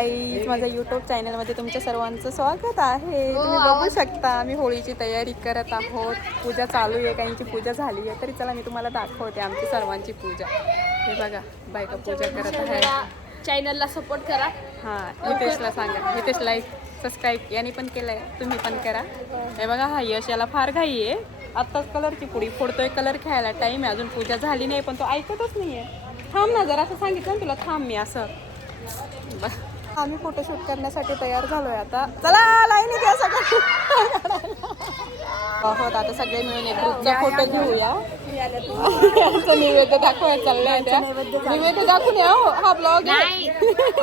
Guys, माझ्या YouTube चॅनलमध्ये तुमच्या सर्वांचं स्वागत आहे. तुम्ही बघू शकता आम्ही होळीची तयारी करत आहोत. पूजा चालू आहे, काहींची पूजा झाली आहे. तरी चला मी तुम्हाला दाखवते आमची सर्वांची पूजा. हे बघा, बायका पूजा करत आहे. चॅनलला सपोर्ट करा. हां, हितेशला सांगा, हितेश लाईक सबस्क्राईब यांनी पण केलं आहे, तुम्ही पण करा. हे बघा, हा यश याला फार घाई आहे. आत्ताच कलरची पुडी फोडतोय, कलर खेळायला टाईम आहे, अजून पूजा झाली नाही पण तो ऐकतच नाही आहे. थांब ना जरा, असं सांगितलं ना तुला, थांब मी असं. आम्ही फोटोशूट करण्यासाठी तयार झालोय आता. चला लाईन द्या सगळं. आहोत आता सगळे मिळून एक ग्रुपचा फोटो घेऊया. नैवेद्य दाखवायला चाललंय, त्या नैवेद्य दाखवून या. हा ब्लॉग नाही,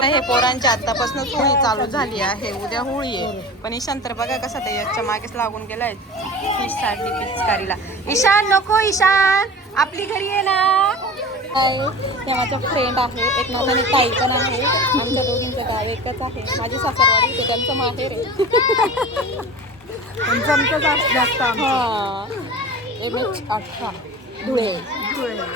हे पोरांच्या आतापासूनच होळी चालू झाली आहे. उद्या होळी आहे, पण ईशान तर बघा कसा ते याच्या मागेच लागून गेलाय फिश साठी पिचकारीला. ईशान नको, ईशान आपली घरी आहे ना. ते माझा फ्रेंड आहे, एक माझा ताई पण आहे. आमच्या दोघींचं गाव एकच आहे. माझी सासरवाडी ते त्यांचं माहेर आहे. जास्त हां, धुळे.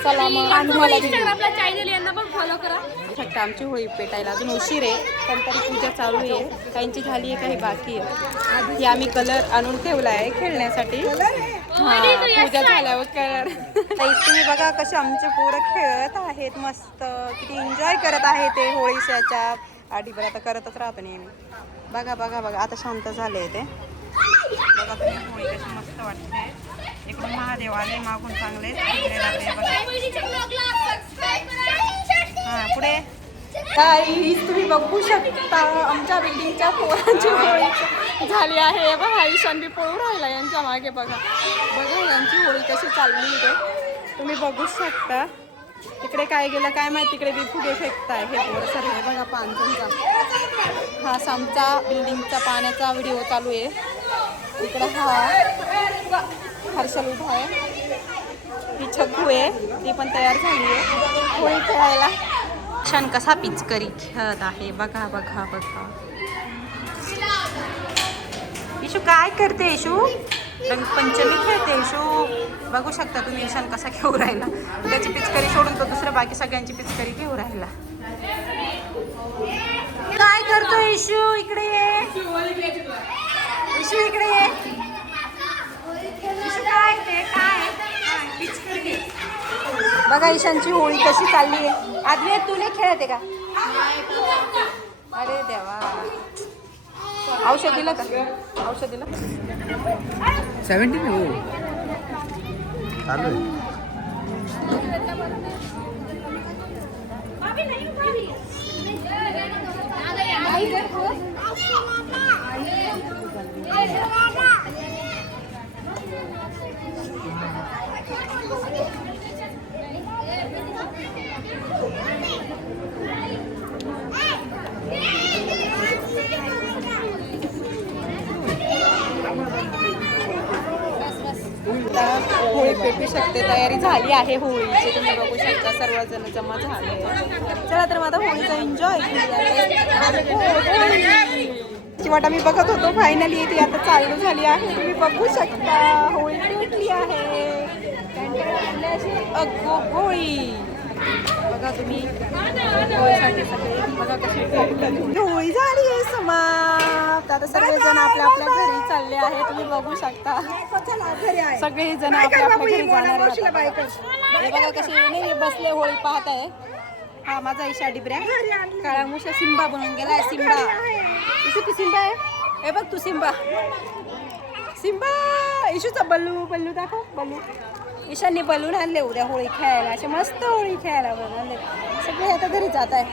चला मग आम्हाला इंस्टाग्रामला चॅनल यांना पण फॉलो करा. फक्त आमची होळी पेटायला अजून उशीर आहे, पण तरी पूजा चालू आहे. काहींची झाली आहे, काही बाकी आहे. ही आम्ही कलर आणून ठेवला आहे खेळण्यासाठी. हां, पूजा झाल्यावर कलर. तुम्ही बघा कसे आमचे पोरं खेळत आहेत, मस्त किती एन्जॉय करत आहे ते होळीच्या आठीभर. आता करतच राहतो नेहमी. बघा बघा बघा, आता शांत झाले ते. बघा तुम्ही होळी कशी मस्त वाटते. इकडून महादेव आले मागून चांगले. हां, पुढे काही तुम्ही बघू शकता आमच्या बिल्डिंगच्या पोरांची होळी झाली आहे. बघा, ईशान बी पळून राहिला यांच्या मागे. बघा बघा यांची होळी कशी चालली आहे तुम्ही बघू शकता. तिकडे काय गेलं काय माहिती, तिकडे बी फुगे फेकताय हे पोरं सर्व. बघा पाण्याचा हा आमचा बिल्डिंगचा पाण्याचा व्हिडिओ चालू आहे. इकडं हा हर्षल उभा आहे, ही छग्गू आहे, ती पण तयार झाली आहे होळी खेळायला. छान कसा पिचकरी खेळत आहे. बघा बघा बघा. इशू काय करते? इशू रंगपंचमी खेळते. इशू बघू शकता तुम्ही ईशान कसा खेळू राहिला. त्याची पिचकरी सोडून तो दुसऱ्या बाकी सगळ्यांची पिचकरी खेळू राहिला. काय करतो इशू? इकडे ये इशू, इकडे ये. इशू काय ते काय पिचकरी. बघा ईशानची होळी कशी चालली आहे. आदमी तुला खेळते का? अरे देवा, औषध दिलं का? औषध दिलं 17 हो चालू आहे. होळी पेटू शकते, तयारी झाली आहे होळीची. तुम्ही बघू शकता सर्वजण जमा झाले. चला तर माझा होळीचा एन्जॉय वाट आम्ही बघत होतो. फायनली ती आता चालू झाली आहे. तुम्ही बघू शकता होळी पेटली आहे. अगो होळी बघा तुम्ही, होळीसाठी सगळे बघा कशी होळी झाली आहे समाप्त. आता सगळेजण आपल्या आपल्या घरी चालले आहे. तुम्ही बघू शकता सगळेजण आपल्या आपल्या घरी जाणार आहेत. हे बघा कसे नाही बसले होळी पाहत आहे. हा माझा ईशा डिबऱ्या काळा मुशा सिंबा बनवून गेलाय. सिंबा इशू ती सिंबा आहे. हे बघ तू सिंबा, सिंबा इशूचा बल्लू. बल्लू दाखव, बल्लू. ईशानने बलून आणले उद्या होळी खेळायला. असे मस्त होळी खेळायला बनवले. सगळे आता घरी जात आहे.